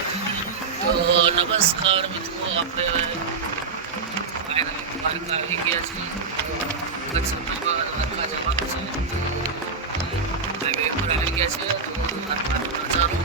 તો નમસ્કાર મિત્રો, આપણે દ્વારકા આવી ગયા છીએ. ટૂંક સમયમાં દ્વારકા જવાનું છે. હાઈવે પર આવી ગયા છે. તો દ્વારકાનો નજારો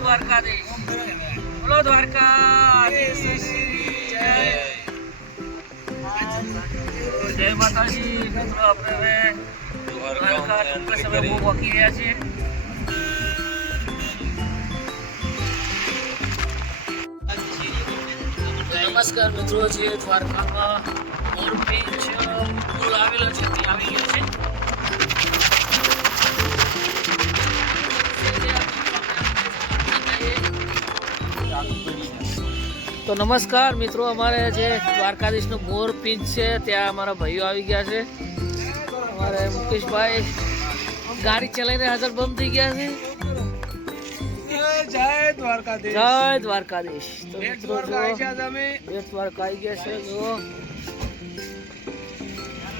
દ્વારકાધીશ, બોલો દ્વારકાધીશ જય માતાજી. મિત્રો આપણે હવે દ્વારકા ટૂંક સમય બહુ પહોંચી રહ્યા છીએ. નમસ્કાર મિત્રો, જે દ્વારકામાં મોરપીંછ પુલ આવેલો છે તે આવી ગયો છે. તો નમસ્કાર મિત્રો, અમારે જે દ્વારકાધીશનો મોરપીંછ છે ત્યાં અમારા ભાઈઓ આવી ગયા છે. અમારે મુકેશભાઈ ગાડી ચલાવીને હાજર બંધ થઈ ગયા છે. જય દ્વારકાધીશ, જય દ્વારકાધીશ. તો મિત્રો દ્વારકા આવી ગયા છે. જો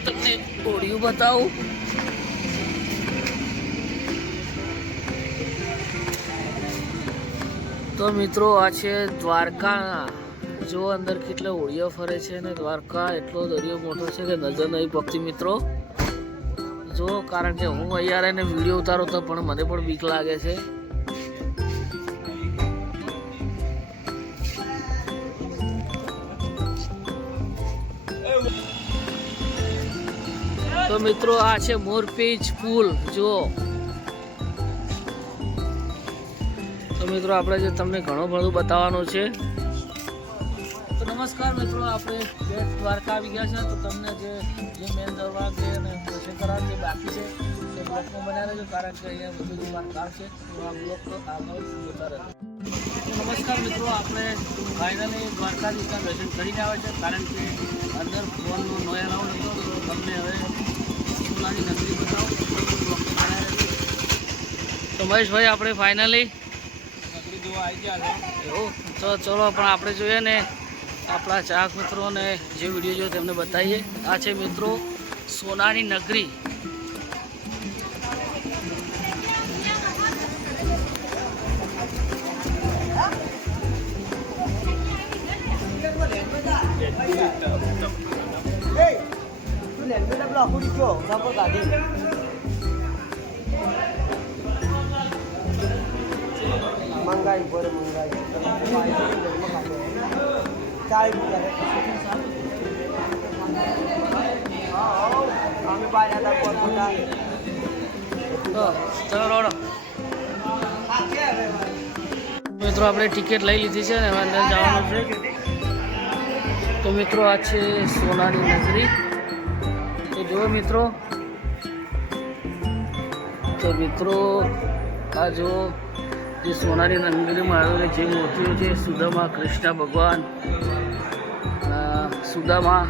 તમને ઓડિયું બતાવું. તો મિત્રો આ છે દ્વારકા. જો અંદર કેટલા હોળીઓ ફરે છે અને દ્વારકા એટલો દરિયો મોટો છે કે નજર નહીં પકતી મિત્રો. જો કારણ કે હું અહીંયા રહીને વિડીયો ઉતારું તો પણ મને પણ બીક લાગે છે. તો મિત્રો આ છે મોરપીંછ પુલ. જો તો મિત્રો આપણે જે તમને ઘણું બધું બતાવવાનું છે. તો નમસ્કાર મિત્રો, આપણે દ્વારકા આવી ગયા છે. તો તમને જે મેન દરવાજ છે અને દર્શન કરવા જે બાકી છે તે બ્લોકમાં બનાવી રહેજો, કારણ કે અહીંયા બધું જે કામ છે તો આ બ્લોક તો આગળ જોતા રહેજો. નમસ્કાર મિત્રો, આપણે ફાઇનલી દ્વારકાધીશના દર્શન કરીને આવે છે, કારણ કે અંદર ફોનનો નો એલાઉડ હતો. તો તમને હવે સોનાની નગરી બતાવો. તો મહેશભાઈ આપણે ફાઇનલી તો ચલો પણ આપણે જોઈએ ને આપણા ચાહક મિત્રોને જે વિડીયો જો તેમને બતાવીએ. આ છે મિત્રો સોનાની નગરી. મંગાઈ પર મંગાઈ ચાય અમે બહાર હતા ચલો રોડો મિત્રો, આપણે ટિકિટ લઈ લીધી છે ને અંદર જવાનું છે. તો મિત્રો આ છે સોનાની નગરી. તો જુઓ મિત્રો, તો મિત્રો આ જો જે સોનાની નગરીમાં આવેલી જે મૂર્તિઓ છે, સુદામા કૃષ્ણ ભગવાન, સુદામા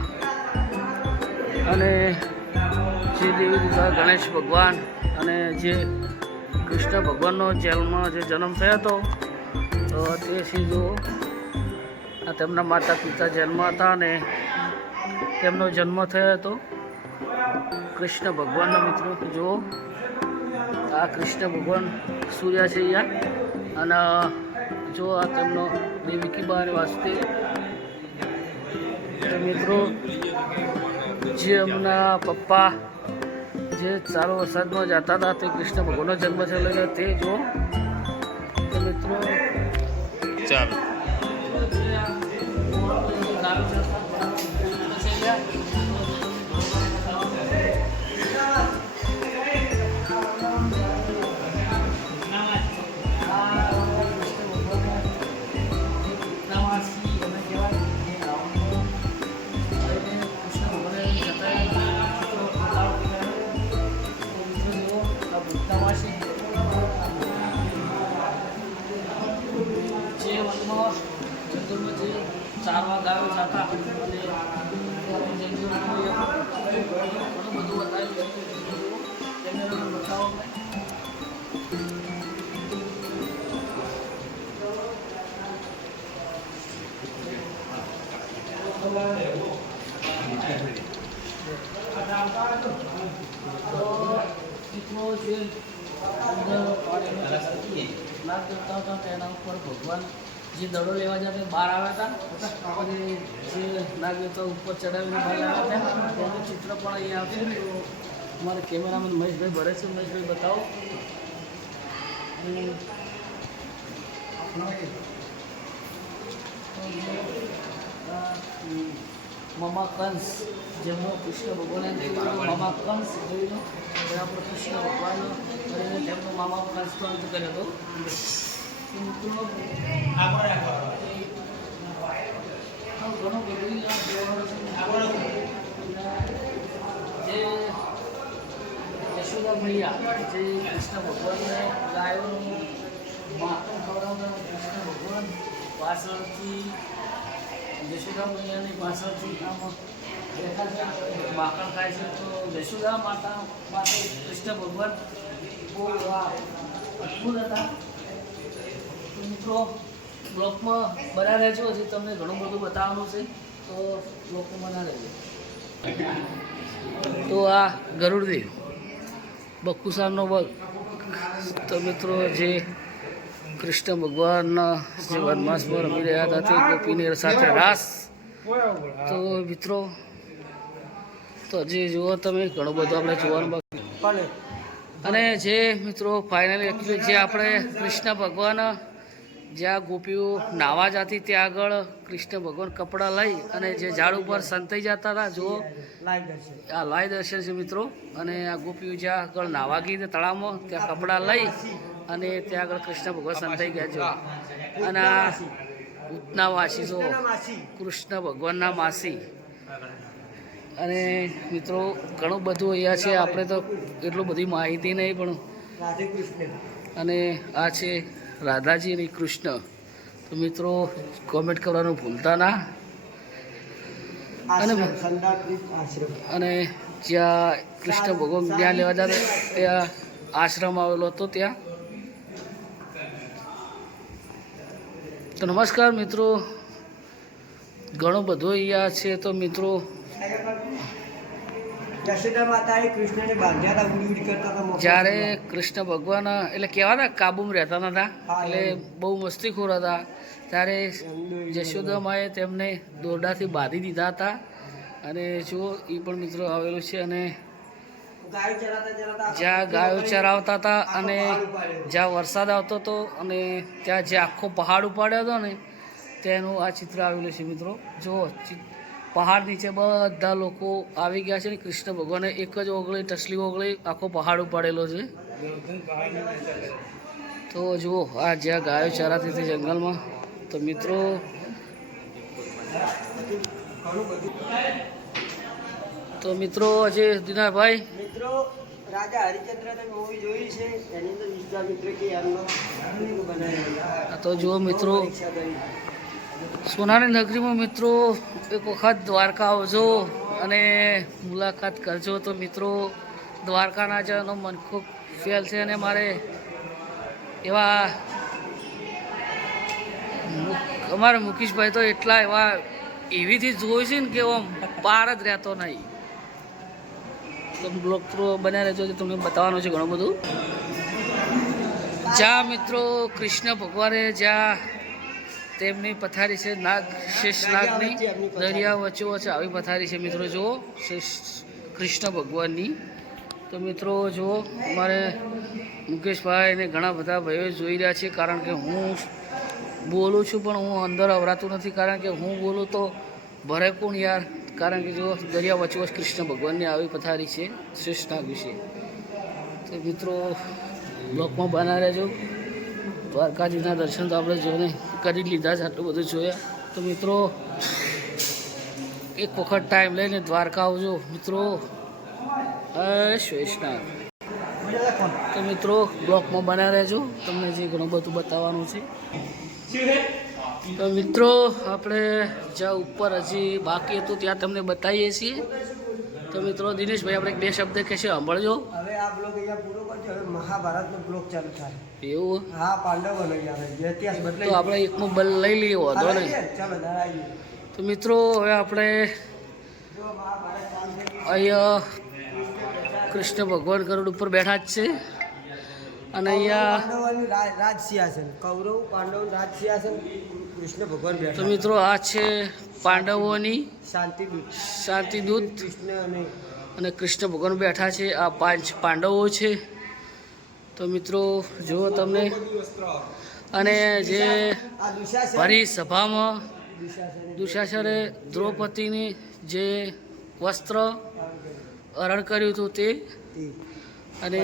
અને જે દેવી દુર્ગા ગણેશ ભગવાન અને જે કૃષ્ણ ભગવાનનો જેલમાં જે જન્મ થયો હતો તો તે સીધો આ તેમના માતા પિતા જેલમાં હતા અને તેમનો જન્મ થયો હતો કૃષ્ણ ભગવાનના. મિત્રો જુઓ આ કૃષ્ણ ભગવાન સૂર્ય છે અહીંયા, અને જો આ તેમનો દેવીકીબા અને વાસુદેવ. મિત્રો જે એમના પપ્પા જે ચારો વરસાદમાં જતા હતા તે કૃષ્ણ ભગવાનનો જન્મ થયેલો છે તે જો. તો મિત્રો ચાલો જંગલમાં જે ચારવા ગાયો જતા અને જંગલમાં ઘણું બધું બતાવ્યું છે. બતાવો મિત્રો જે અંદર નાગ દેવતા હતા તેના ઉપર ભગવાન જે દડો લેવા જતા બહાર આવ્યા હતા અને જે નાગ દેવતા ઉપર ચડાવીને બહાર આવ્યા હતા તેનું ચિત્ર પણ અહીંયા આવશે. તો અમારા કેમેરામેન મહેશભાઈ ભરે છે. મહેશભાઈ બતાવો. મામા કંસ જેમનો કૃષ્ણ ભગવાને મામા કંસ જોઈ લો તેના પર કૃષ્ણ ભગવાન કરીને તેમનો મામા કંસનો અંત કર્યો હતો. ઘણું બધું જે યશોદા મૈયા જે કૃષ્ણ ભગવાનને ગાયોનું માખણ ખવડાવતા કૃષ્ણ ભગવાન પાછળથી યશોદા મૈયાની પાછળથી આમ બેઠા છે, માખણ ખાય છે. તો યશોદા માતા માટે કૃષ્ણ ભગવાન બહુ અદ્ભુત હતા. તો મિત્રો બ્લોકમાં બના રહેજો. હજી તમને ઘણું બધું બતાવવાનું છે, તો બ્લોકમાં બના રહેજો. તો આ ગરુડદેવ બકુસારનો બગ. તો મિત્રો જે કૃષ્ણ ભગવાનના જે વનવાસમાં રમી રહ્યા હતા તે ગોપીની સાથે રાસ. તો મિત્રો તો જે જુઓ તમે ઘણું બધું આપણે જોવાનું બાકી. અને જે મિત્રો ફાઇનલી એકચ્યુઅલી જે આપણે કૃષ્ણ ભગવાન જ્યાં ગોપીઓ નાવા જતી ત્યાં આગળ કૃષ્ણ ભગવાન કપડાં લઈ અને જે ઝાડ ઉપર સંતાઈ જતા હતા જુઓ આ લાઈવ દર્શન છે મિત્રો. અને આ ગોપીઓ જ્યાં આગળ નાવા ગઈ તળાવમાં ત્યાં કપડાં લઈ અને ત્યાં આગળ કૃષ્ણ ભગવાન સંતાઈ ગયા છે. અને આ ભૂતના વાસી જો કૃષ્ણ ભગવાનના માસી. અને મિત્રો ઘણું બધું અહીંયા છે, આપણે તો એટલું બધી માહિતી નહીં પણ. અને આ છે રાધાજી અને કૃષ્ણ. તો મિત્રો કોમેન્ટ કરવાનું ભૂલતા ના. અને જ્યાં કૃષ્ણ ભગવાન જ્ઞાન લેવા જતા ત્યાં આશ્રમ આવેલો હતો ત્યાં. તો નમસ્કાર મિત્રો, ઘણું બધું અહીંયા છે. તો મિત્રો જ્યારે કૃષ્ણ ભગવાન એટલે કહેવાતા કાબુમાં રહેતા નતા, એટલે બહુ મસ્તીખોર હતા, ત્યારે યશોદામાએ તેમને દોરડાથી બાંધી દીધા હતા. અને જુઓ એ પણ મિત્રો આવેલું છે. અને જ્યાં ગાયો ચરાવતા હતા અને જ્યાં વરસાદ આવતો હતો અને ત્યાં જે આખો પહાડ ઉપાડ્યો હતો ને તેનું આ ચિત્ર આવેલું છે મિત્રો. જુઓ પહાડ નીચે બધા લોકો આવી ગયા છે ને કૃષ્ણ ભગવાને એક જ ઓગળી ટસલી ઓગળી આખો પહાડ ઉપાડેલો છે. તો જુઓ આ જ્યાં ગાયો ચરાતી હતી જંગલમાં. તો મિત્રો આજે દિનાભાઈ મિત્રો રાજા હરિચંદ્ર મૂવી જોઈ છે એની અંદર વિશ્વામિત્ર કે એમનો બનાવેલો. તો જુઓ મિત્રો સોનાની નગરીમાં મિત્રો એક વખત દ્વારકા આવજો અને મુલાકાત કરજો. તો મિત્રો દ્વારકાના જવાનો મન ખૂબ ફેલ છે. અને મારે એવા અમારા મુકેશભાઈ તો એટલા એવા એવીથી જોઈ છે ને કે આમ પાર જ રહેતો નહીં. તો બ્લોગ થ્રુ બન્યા રહેજો, તમને બતાવવાનું છે ઘણું બધું. જ્યાં મિત્રો કૃષ્ણ ભગવાને જ્યાં તેમની પથારી છે નાગ શેષ નાગની દરિયા વચ્ચે વચ્ચે આવી પથારી છે મિત્રો. જુઓ કૃષ્ણ ભગવાનની. તો મિત્રો જુઓ અમારે મુકેશભાઈ અને ઘણા બધા ભાઈઓ જોઈ રહ્યા છે, કારણ કે હું બોલું છું પણ હું અંદર અવરાતું નથી, કારણ કે હું બોલું તો ભરે કોણ યાર. કારણ કે જો દરિયા વચ્ચે વચ્ચે કૃષ્ણ ભગવાનની આવી પથારી છે શેષ નાગ વિશે. તો મિત્રો બ્લોકમાં બના રહેજો. દ્વારકાજીના દર્શન તો આપણે જોઈને કરી લીધા છે, આટલું બધું જોયા. તો મિત્રો એક વખત ટાઈમ લઈને દ્વારકા આવજો મિત્રો. શેષનાગ. તો મિત્રો બ્લોકમાં બના રહેજો, તમને જે ઘણું બધું બતાવવાનું છે. તો મિત્રો આપણે જ્યાં ઉપર હજી બાકી હતું ત્યાં તમને બતાવીએ છીએ. તો મિત્રો દિનેશભાઈ આપણે બે શબ્દ કહેશે સાંભળજો. હવે આ બ્લોક અહીંયા પૂરો કરજો. હવે મહાભારતનો બ્લોક ચાલુ થાય. એવું? હા, પાંડવોનો યાર ઇતિહાસ બદલાઈ. તો આપણે એકનું બલ લઈ લઈએ, વાંધો નહીં. ચાલો ધરાઈએ. તો મિત્રો હવે આપણે જો મહાભારત ચાલુ થઈ ગયું. અહીંયા કૃષ્ણ ભગવાન ગરુડ ઉપર બેઠા જ છે અને અહીંયા પાંડવોનું રાજ સિંહાસન, કૌરવ પાંડવ રાજ સિંહાસન, કૃષ્ણ ભગવાન તો બેઠા. મિત્રો આ છે પાંડવોની શાંતિદૂત શાંતિદૂત કૃષ્ણ અને કૃષ્ણ ભગવાન બેઠા છે. આ 5 પાંડવો છે. તો મિત્રો જુઓ તમને અને જે આ દુશાસન ભરી સભામાં દુશાસન દુશાસને દ્રૌપદીની જે વસ્ત્ર હરણ કર્યું હતું તે અને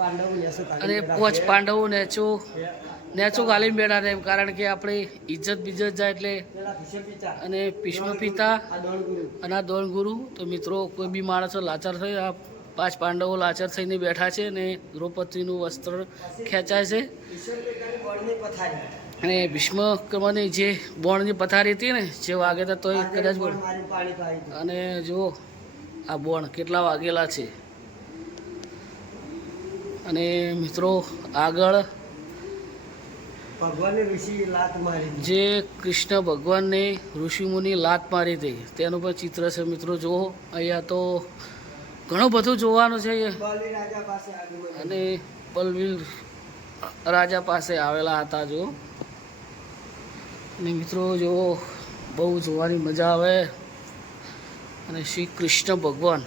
પાંડવ નેસો અને 5 પાંડવો નેચો ગાલીને બેઠા હતા એમ, કારણ કે આપણે ઇજ્જત બીજત જાય એટલે પેલા ભીષ્મ પિતા અને ભીષ્મ પિતા આ દોણ ગુરુ અને આ દોણ ગુરુ. તો મિત્રો કોઈ બી માણસો લાચાર થઈ, આ 5 પાંડવો લાચાર થઈને બેઠા છે અને દ્રૌપદીનું વસ્ત્ર ખેંચાય છે ઈશ્વર પિતાની બોળની પથારી અને ભીષ્મ કર્મની જે બોણની પથારી હતી ને જે વાગે હતા તો કદાચ બોલ મારી પાણી પાઈ દીધું. અને જુઓ આ બોણ કેટલા વાગેલા છે. અને મિત્રો આગળ ભગવાને ઋષિ લાત મારી દીધી. જે કૃષ્ણ ભગવાનને ઋષિમુનિ લાત મારી હતી તેનું પણ ચિત્ર છે. મિત્રો જુઓ અહીંયા તો ઘણું બધું જોવાનું છે બલી રાજા પાસે આગમન. અને બલવીર રાજા પાસે આવેલા હતા જો. અને મિત્રો જુઓ બહુ જોવાની મજા આવે. અને શ્રી કૃષ્ણ ભગવાન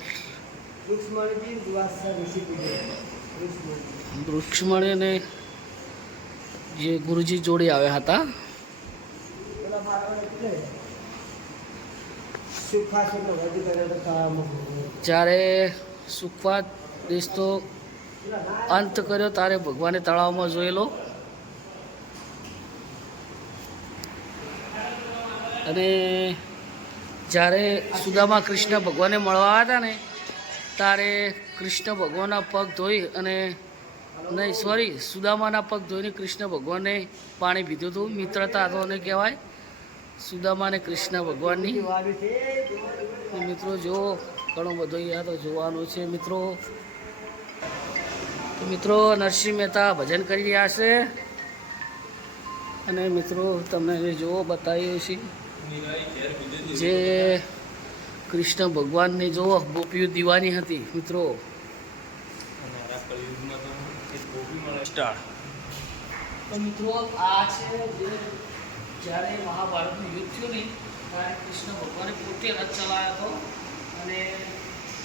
રુક્ષ્મણીજી દ્વાસા ઋષિ પૂજ્ય. રુક્ષ્મણી. વૃક્ષમણીને જે ગુરુજી જોડે આવ્યા હતા. પેલા મારવાડ એટલે સુખાસનનો વધ કર્યો તો તળાવમાં. જ્યારે સુખવાદ દેશનો અંત કર્યો ત્યારે ભગવાને તળાવમાં જોયેલો. અને જ્યારે સુદામા કૃષ્ણ ભગવાનને મળવા આવ્યા હતા ને ત્યારે કૃષ્ણ ભગવાનના પગ ધોઈ અને નહીં સોરી સુદામાના પગ ધોઈને કૃષ્ણ ભગવાનને પાણી પીધું હતું. મિત્રતા હતો ને કહેવાય સુદામા અને કૃષ્ણ ભગવાનની. વાળું છે. મિત્રો જુઓ ઘણો બધો અહીંયા તો જોવાનું છે મિત્રો. તો મિત્રો નરસિંહ મહેતા ભજન કરી રહ્યા છે અને મિત્રો તમને જે જુઓ બતાવ્યું છે જે કૃષ્ણ ભગવાનની જુઓ ગોપીઓ દીવાની હતી મિત્રો. તો મિત્રો આ છે જે જ્યારે મહાભારતનું યુદ્ધ થયું ને ત્યારે કૃષ્ણ ભગવાને પોતે રથ ચલાવ્યો હતો અને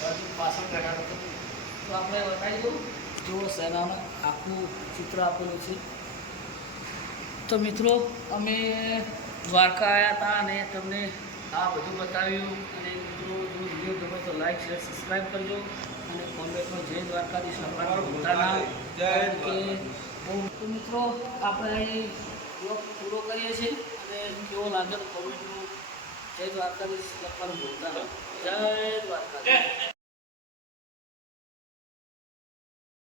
અર્જુન પાછળ બેઠા હતો. તો આપણે બતાવી દઉં જુઓ સેનાનું આખું ચિત્ર આપેલું છે. તો મિત્રો અમે દ્વારકા આવ્યા હતા અને તમને આ બધું બતાવ્યું. અને મિત્રો જો વિડીયો ગમે તો લાઈક શેર સબસ્ક્રાઈબ કરજો અને કોમેન્ટમાં જય દ્વારકાધીશ લખવાનું ભૂલતા ના. કારણ કે તો મિત્રો આપણે અહીં બ્લોગ પૂરો કરીએ છીએ અને કેવો લાગે તો કોમેન્ટમાં જય દ્વારકાધીશ લખવાનું ભૂલતા ના. જય દ્વારકાધીશ.